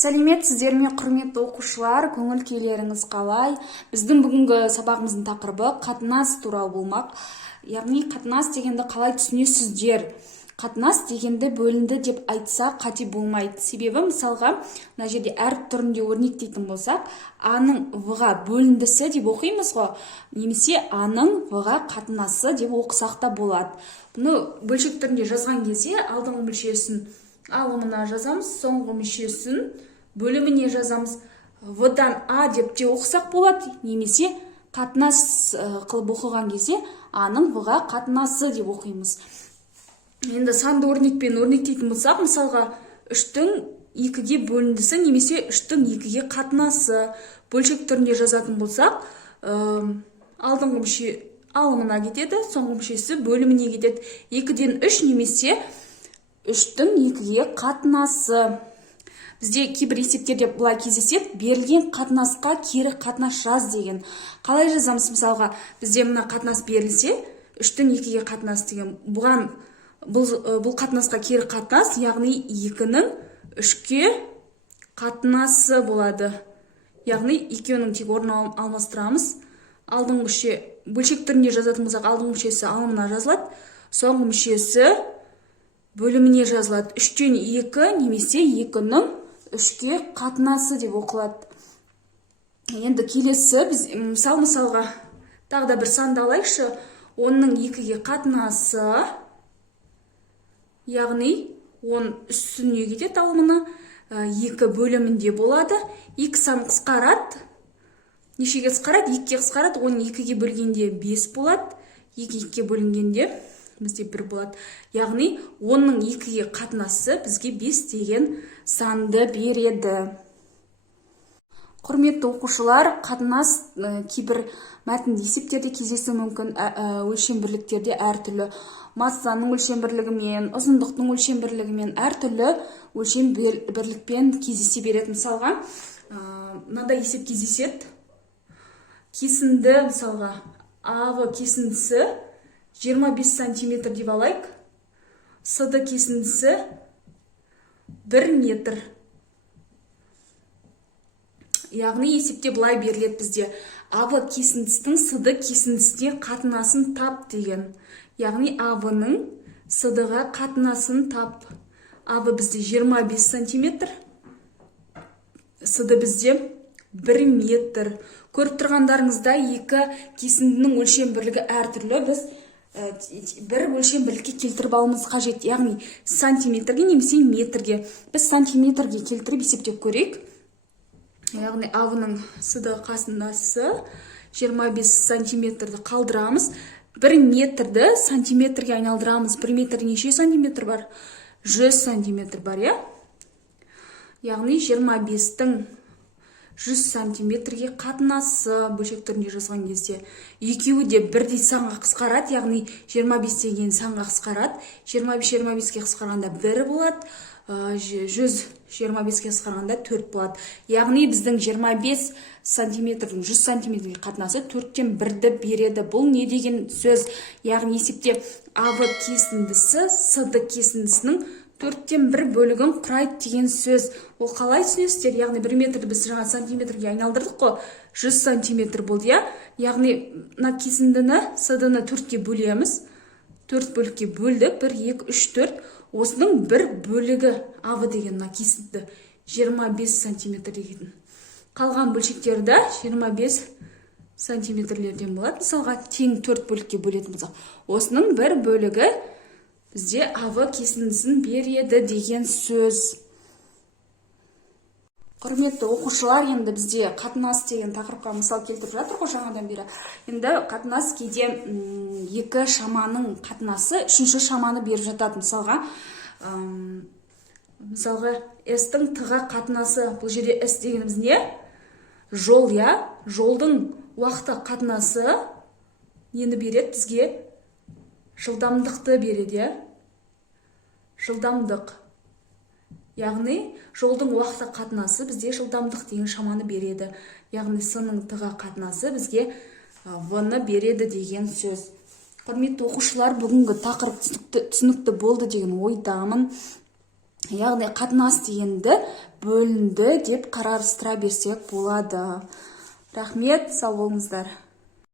Сәлеметсіздер ме, құрметті оқушылар, көңіл күйлеріңіз қалай? Біздің бүгінгі сабағымыздың тақырыбы қатынас туралы болмақ. Яғни қатынас дегенді қалай түсінесіздер? Қатынас дегенді бөлінді деп айтса қате болмайды. Себебі мысалға мына жерде әріп түрінде өрнектейтін болсақ, А-ның В-ға бөліндісі деп оқимыз ғой, немесе А-ның В-ға қатынасы деп оқысақ та болады. Бұны бөлшек түрінде жазған кезде алдыңғы мүшесін алымына жазамыз, соңғы мүшесін бөліміне жазамыз. В-дан А деп те оқысақ болады, немесе қатынас қылып оқыған кезде А-ның В-ға қатынасы деп оқимыз. Енді санды өрнекпен өрнектейтін болсақ, мысалға 3-тің 2-ге бөліндісі немесе 3-тің 2-ге қатынасы бөлшек түрінде жазатын болсақ, алдыңғы мүше алымына кетеді, соңғы мүшесі бөліміне кетеді. 2-ден 3 немесе 3-тің 2-ге қатынасы. Бізде кейбір есептерде бұлай кездеседі, берілген қатынасқа кері қатынас жаз деген. Қалай жазамыз? Мысалға, бізде мына қатынас берілсе, 3-тің 2-ге қатынас деген. Бұл қатынасқа кері қатынас, яғни 2-нің 3-ке қатынасы болады. Яғни екеуінің тек орнын алмастырамыз. Алдыңғы мүше бөлшек түрінде жазатын болсақ, алдыңғы мүшесі алымына жазылады, соңғы мүшесі бөліміне жазылады. 3-тен 2 немесе 2-нің 3-ке қатынасы деп оқылады. Енді келесі біз мысалға тағы да бір санды алайықшы. 10-ның 2-ге қатынасы, яғни 10 үстіне кетеді алымына, 2 бөлімінде болады. 2 сан қысқарады. Нешеге қысқарады? 2-ге қысқарады. 10 2-ге бөлгенде 5 болады. 2-ге бөлінгенде бізде 1 болады. Яғни 10-ның 2-ге қатынасы бізге 5 деген санды береді. Құрметті оқушылар, қатынас кейбір мәтінді есептерде кездесуі мүмкін, өлшем бірліктерде әртүрлі. Массаның өлшем бірлігімен, ұзындықтың өлшем бірлігімен, әртүрлі өлшем бірлікпен кездесе береді. Мысалға, мынандай есеп кездеседі. Кесінді, мысалға, А-ғы кесіндісі 25 сантиметр деп алайық. С-ды кесіндісі 1 метр. Яғни есепте бұлай беріледі бізде. А-ғы кесіндісінің С-ды кесіндісіне қатынасын тап деген. Яғни А-ның С-дыға қатынасын тап. А-ғы бізде 25 сантиметр, С-ды бізде 1 метр. Көріп тұрғандарыңызда екі кесіндінің өлшем бірлігі әртүрлі. Біз бір өлшем бірлікке келтіріп алуымыз қажет. Яғни сантиметрге немесе метрге. Біз сантиметрге келтіріп есептеп көрейік. Яғни А-ның С-дағы қасындасы 25 сантиметрді қалдырамыз. 1 метрді сантиметрге айналдырамыз. 1 метр неше сантиметр бар? 100 сантиметр бар, я? Яғни 25-тің 100 сантиметрге қатынасы бөлшек түрінде жазған кезде. Екеуі де бірдей санға қысқарады, яғни 25 деген санға қысқарады. 25-25-ге қысқарғанда 1 болады, 100-25-ге қысқарғанда 4 болады. Яғни біздің 25 сантиметрдің 100 сантиметрге қатынасы 4-тен 1-ді береді. Бұл не деген сөз? Яғни есепте А-ғы кесіндісі С-ды кесіндісінің 4-тен 1 бөлігін құрайды деген сөз. Ол қалай түсінесіздер? Яғни 1 метрді біз жаңа сантиметрге айналдырдық қой, 100 сантиметр болды, я? Яғни мына кесіндіні С-дыны 4-ке бөлеміз. 4 бөлікке бөлдік. 1, 2, 3, 4. Осының 1 бөлігі А-ғы деген мына кесінді 25 сантиметр деген. Қалған бөлшектерді 25 сантиметрлерден болады. Мысалға тең 4 бөлікке бөлетін болсақ, осының 1 бөлігі бізде А-ғы кесіндісін береді деген сөз. Құрметті оқушылар, енді бізде қатынас деген тақырыпқа мысал келтіріп жатыр ғой жаңадан бері. Енді қатынас кейде екі шаманың қатынасы үшінші шаманы беріп жатады. Мысалға S-тің Т-ға қатынасы, бұл жерде S дегеніміз не? Жол, я? Жолдың уақыты қатынасы нені береді бізге? Жылдамдықты береді, я? Жылдамдық. Яғни жолдың уақыты қатынасы бізде жылдамдық деген шаманы береді. Яғни С-ның Т-ға қатынасы бізге В-ны береді деген сөз. Құрметті оқушылар, бүгінгі тақырып түсінікті болды деген ойдамын. яғни қатынас дегенді бөлінді деп қарастыра берсек болады. Рахмет, сау болыңыздар.